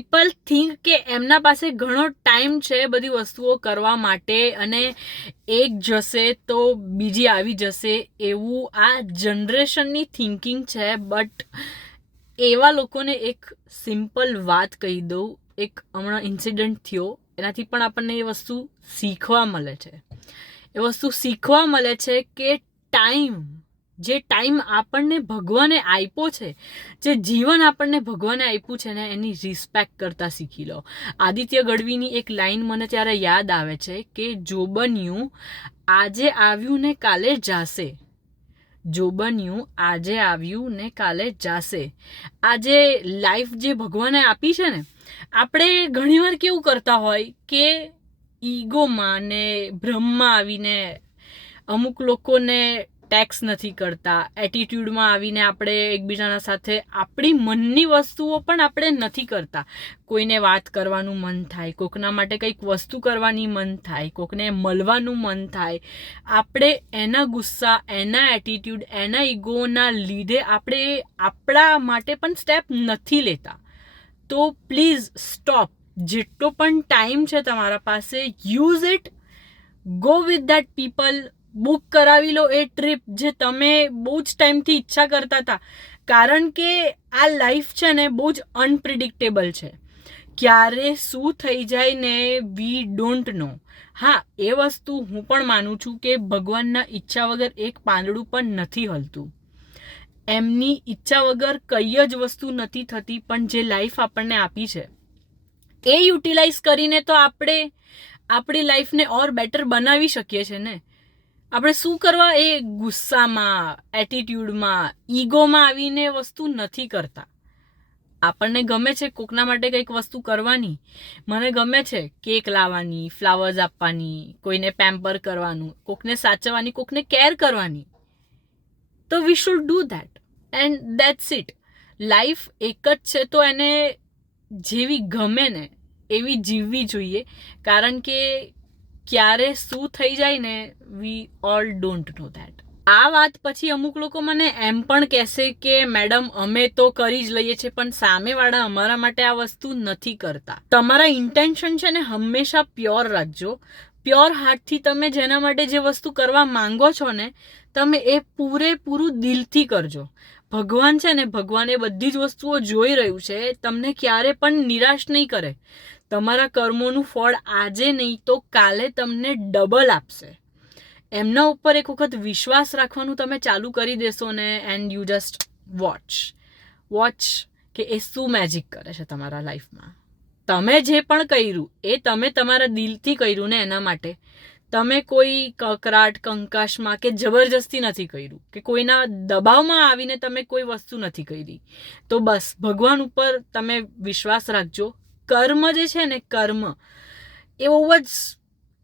People think કે એમના પાસે ઘણો ટાઈમ છે બધી વસ્તુઓ કરવા માટે અને એક જશે તો બીજી આવી જશે, એવું આ જનરેશનની થિંકિંગ છે. બટ એવા લોકોને એક સિમ્પલ વાત કહી દઉં. એક હમણાં ઇન્સિડન્ટ થયો, એનાથી પણ આપણને એ વસ્તુ શીખવા મળે છે. એ વસ્તુ શીખવા મળે છે કે જે ટાઈમ આપણને ભગવાને આપ્યો છે, જે જીવન આપણને ભગવાને આપ્યું છે ને, એની રિસ્પેક્ટ કરતા શીખી લો. આદિત્ય ગઢવીની એક લાઈન મને ત્યારે યાદ આવે છે કે જો બન્યું આજે આવ્યું ને કાલે જાશે, જો બન્યું આજે આવ્યું ને કાલે જાશે. આજે લાઈફ જે ભગવાને આપી છે ને, આપણે ઘણીવાર કેવું કરતા હોય કે ઈગોમાં ને ભ્રમમાં આવીને અમુક લોકોને ટેક્સ નથી કરતા, એટીટ્યૂડમાં આવીને આપણે એકબીજાના સાથે આપણી મનની વસ્તુઓ પણ આપણે નથી કરતા. કોઈને વાત કરવાનું મન થાય, કોકના માટે કંઈક વસ્તુ કરવાની મન થાય, કોકને મળવાનું મન થાય, આપણે એના ગુસ્સા, એના એટીટ્યૂડ, એના ઈગોના લીધે આપણે આપણા માટે પણ સ્ટેપ નથી લેતા. તો પ્લીઝ સ્ટોપ. જેટલો પણ ટાઈમ છે તમારા પાસે, use it. Go with that people. Book કરાવી લો એ ટ્રીપ જે તમે બહુ જ ટાઈમથી ઈચ્છા કરતા હતા. કારણ કે આ લાઈફ છે ને બહુ જ અનપ્રિડિક્ટેબલ છે. ક્યારે શું થઈ જાય ને વી ડોન્ટ નો. હા, એ વસ્તુ હું પણ માનું છું કે ભગવાનના ઈચ્છા વગર એક પાંદડું પણ નથી હલતું. એમની ઈચ્છા વગર કઈ જ વસ્તુ નથી થતી. પણ જે લાઈફ આપણને આપી છે એ યુટિલાઇઝ કરીને તો આપણે આપણી લાઈફને ઓર બેટર બનાવી શકીએ છીએ ને. આપણે શું કરવા એ ગુસ્સામાં, એટીટ્યૂડમાં, ઈગોમાં આવીને વસ્તુ નથી કરતા. આપણને ગમે છે કોકના માટે કંઈક વસ્તુ કરવાની. મને ગમે છે કેક લાવવાની, ફ્લાવર્સ આપવાની, કોઈને પેમ્પર કરવાનું, કોકને સાચવવાની, કોકને કેર કરવાની. તો we should do that and that's it. Life એક જ છે તો એને જેવી ગમે ને એવી જીવવી જોઈએ. કારણ કે ક્યારે શું થઈ જાય ને we all don't know that. આ વાત પછી અમુક લોકો મને એમ પણ કહેશે કે મેડમ અમે તો કરી જ લઈએ છીએ પણ સામેવાળા અમારા માટે આ વસ્તુ નથી કરતા. તમારા ઇન્ટેન્શન છે ને હંમેશા પ્યોર રાખજો. પ્યોર હાર્ટથી તમે જેના માટે જે વસ્તુ કરવા માંગો છો ને, તમે એ પૂરેપૂરું દિલથી કરજો. ભગવાન છે ને, ભગવાન એ બધી જ વસ્તુઓ જોઈ રહ્યું છે. તમને ક્યારે પણ નિરાશ નહીં કરે. તમારા કર્મોનું ફળ આજે નહીં તો કાલે તમને ડબલ આપશે. એમના ઉપર એક વખત વિશ્વાસ રાખવાનું તમે ચાલુ કરી દેશો ને, એન્ડ યુ જસ્ટ વોચ કે એ શું મેજિક કરે છે તમારા લાઈફમાં. તમે જે પણ કર્યું એ તમે તમારા દિલથી કર્યું ને. એના માટે તમે કોઈ કકરાટ કંકાશમાં કે જબરજસ્તી નથી કર્યું કે કોઈના દબાવમાં આવીને તમે કોઈ વસ્તુ નથી કરી. તો બસ ભગવાન ઉપર તમે વિશ્વાસ રાખજો. કર્મ જે છે ને, કર્મ એ બહુ જ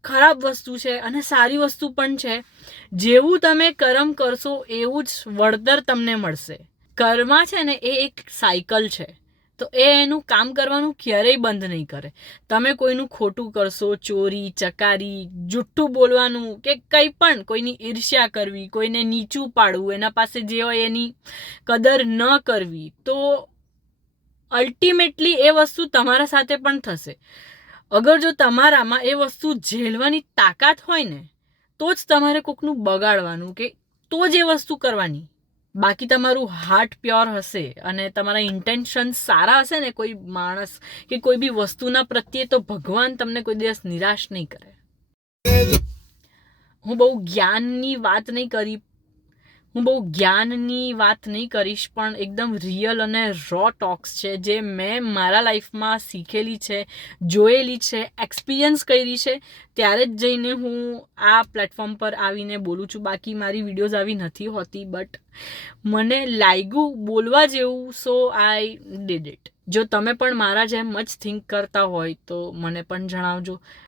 ખરાબ વસ્તુ છે અને સારી વસ્તુ પણ છે. જેવું તમે કર્મ કરશો એવું જ વળતર તમને મળશે. કર્મ છે ને એ એક સાયકલ છે. તો એ એનું કામ કરવાનું ક્યારેય બંધ નહીં કરે. તમે કોઈનું ખોટું કરશો, ચોરી ચકારી, જુઠ્ઠું બોલવાનું કે કંઈ પણ, કોઈની ઈર્ષ્યા કરવી, કોઈને નીચું પાડવું, એના પાસે જે હોય એની કદર ન કરવી, તો અલ્ટિમેટલી એ વસ્તુ તમારા સાથે પણ થશે. અગર જો તમારામાં એ વસ્તુ ઝેલવાની તાકાત હોય ને, તો જ તમારે કોકનું બગાડવાનું કે તો જ એ વસ્તુ કરવાની. બાકી તમારું હાર્ટ પ્યોર હશે અને તમારા ઇન્ટેન્શન સારા હશે ને કોઈ માણસ કે કોઈ બી વસ્તુના પ્રત્યે, તો ભગવાન તમને કોઈ દિવસ નિરાશ નહીં કરે. હું બહુ જ્ઞાનની વાત નહીં કરીશ પણ એકદમ રિયલ અને રો ટોક્સ છે જે મેં મારા લાઈફમાં શીખેલી છે, જોયેલી છે, એક્સપિરિયન્સ કરી છે. ત્યારે જ જઈને હું આ પ્લેટફોર્મ પર આવીને બોલું છું. બાકી મારી વિડીયોઝ આવી નથી હોતી. બટ મને લાગ્યું બોલવા જેવું, સો આઈ ડીડ ઇટ. જો તમે પણ મારા જેમ જ થિંક કરતા હોય તો મને પણ જણાવજો.